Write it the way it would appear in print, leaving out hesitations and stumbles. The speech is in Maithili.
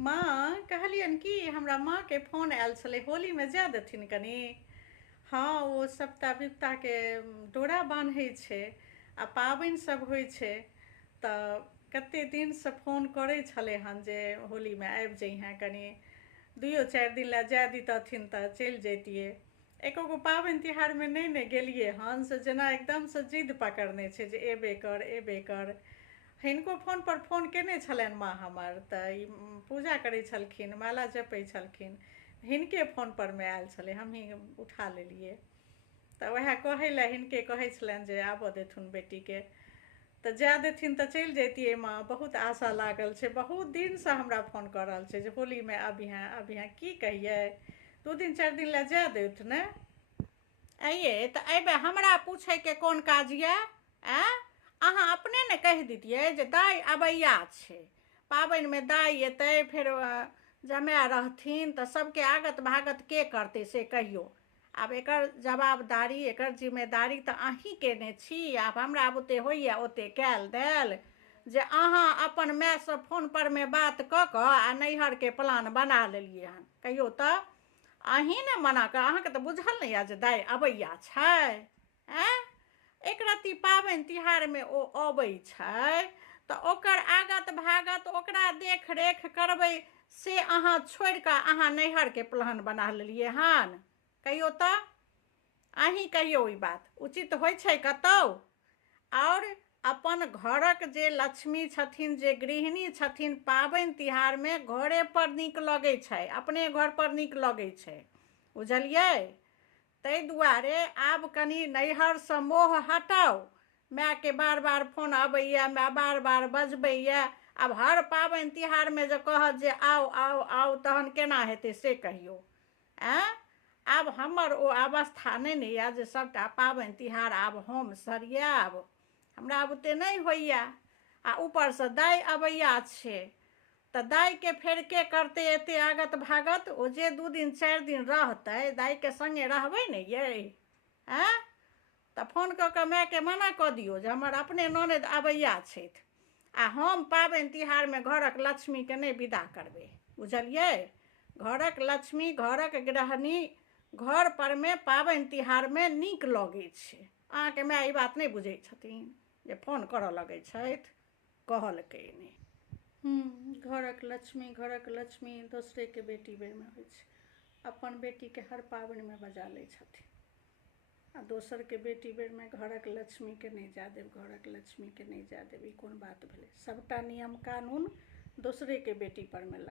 माँ कहलियन कि हमरा माँ के फोन आयल छलै होली में जाय देथिन कनी। हाँ, ओ सप्ता विपताके डोरा बान्है छै आ पाबनि सब होइ छै तऽ कते दिनसँ फोन करै छलै हन जे होलीमे आबि जइहेँ कनी, 2-4 दिन लए जाय दितथिन तऽ चलि जैतियै। एको गो पाबनि तिहारमे नहि गेलियै हन, से जेना एकदमसँ जिद पकड़ने छै जे एबे कर एबे कर। हिनको फोन पर फोन केने छलनि माँ हमर, तऽ ई पूजा करै छलखिन, माला जपै छलखिन, हिनके फोन पर मे आयल छलै, हमही उठा लेलियै। तऽ वएह कहै लए हिनके कहै छलनि जे आबऽ देथुन बेटीके, तऽ जाय देथिन तऽ चलि जैतियै माँ। बहुत आशा लागल छै, बहुत दिनसँ हमरा फोन कऽ रहल छै जे होलीमे अबिहेँ अबिहेँ, की कहियै 2-4 दिन लए जाय देथ ने। अइये तऽ अयबै, हमरा पूछैके कोन काज यऽ? अहाँ अपने ने कहि दितियै जे दाइ अबैया छै, पाबनिमे दाइ एतै, फेर जमाय रहथिन तऽ सबके आगत भागत के करतै से कहियौ। आब एकर जवाबदारी, एकर जिम्मेदारी तऽ अहीं केने छी। आब हमरा बुते होइए ओते कयल देल जे अहाँ अपन मायसँ फोन परमे बात कऽ कऽ आ नैहरके प्लान बना लेलियै हन। कहियौ तऽ अहीं ने मना कर, अहाँके तऽ बुझल नहि यऽ जे दाइ अबैया छै। एक रत्ती पाबनि तिहारमे ओ अबै छै तऽ ओकर आगत भागत, ओकरा देख रेख करबै, से अहाँ छोड़ि कऽ अहाँ नैहरके प्लान बना लेलियै हन। कहियौ तऽ अहीं कहियौ, ई बात उचित होइ छै कतौ? और अपन घरक जे लक्ष्मी छथिन, जे गृहिणी छथिन, पाबनि तिहारमे घरे पर नीक लगै छै, अपने घर पर नीक लगै छै, बुझलियै? ताहि दुआरे आब कनि नैहरसँ मोह हटाउ। मायके बार बार फोन अबैया, माय बार बार बजबैया, आब हर पाबनि तिहारमे जे कहत जे आउ आउ आउ तहन केना हेतै से कहियौ। आब हमर ओ अवस्था नहि यऽ जे सबटा पाबनि तिहार आब हम सरियाब, हमरा बुते नहि होइया। आ ऊपरसँ दाइ अबैया छै तऽ दाइके फेर के करतै एते आगत भागत? ओ जे 2-4 दिन रहतै, दाइके संगे रहबै ने यै। तऽ फोन कऽ कऽ मायके मना कऽ दियौ जे हमर अपने ननद अबैया छथि आ हम पाबनि तिहारमे घरक लक्ष्मीके नहि विदा करबै, बुझलियै? घरक लक्ष्मी, घरक गृहिणी घर परमे पाबनि तिहारमे नीक लगै छै। अहाँके माय ई बात नहि बुझै छथिन जे फोन करऽ लगै छथि? कहलकै नहि। घरक लक्ष्मी दोसरेके बेटी बेरमे होइ छै। अपन बेटीके हर पाबनिमे बजा लै छथिन आ दोसरके बेटी बेरमे घरक लक्ष्मीके नहि जाय देब, घरक लक्ष्मीके नहि जाय देब, ई कोन बात भेलै? सबटा नियम कानून दोसरेके बेटी परमे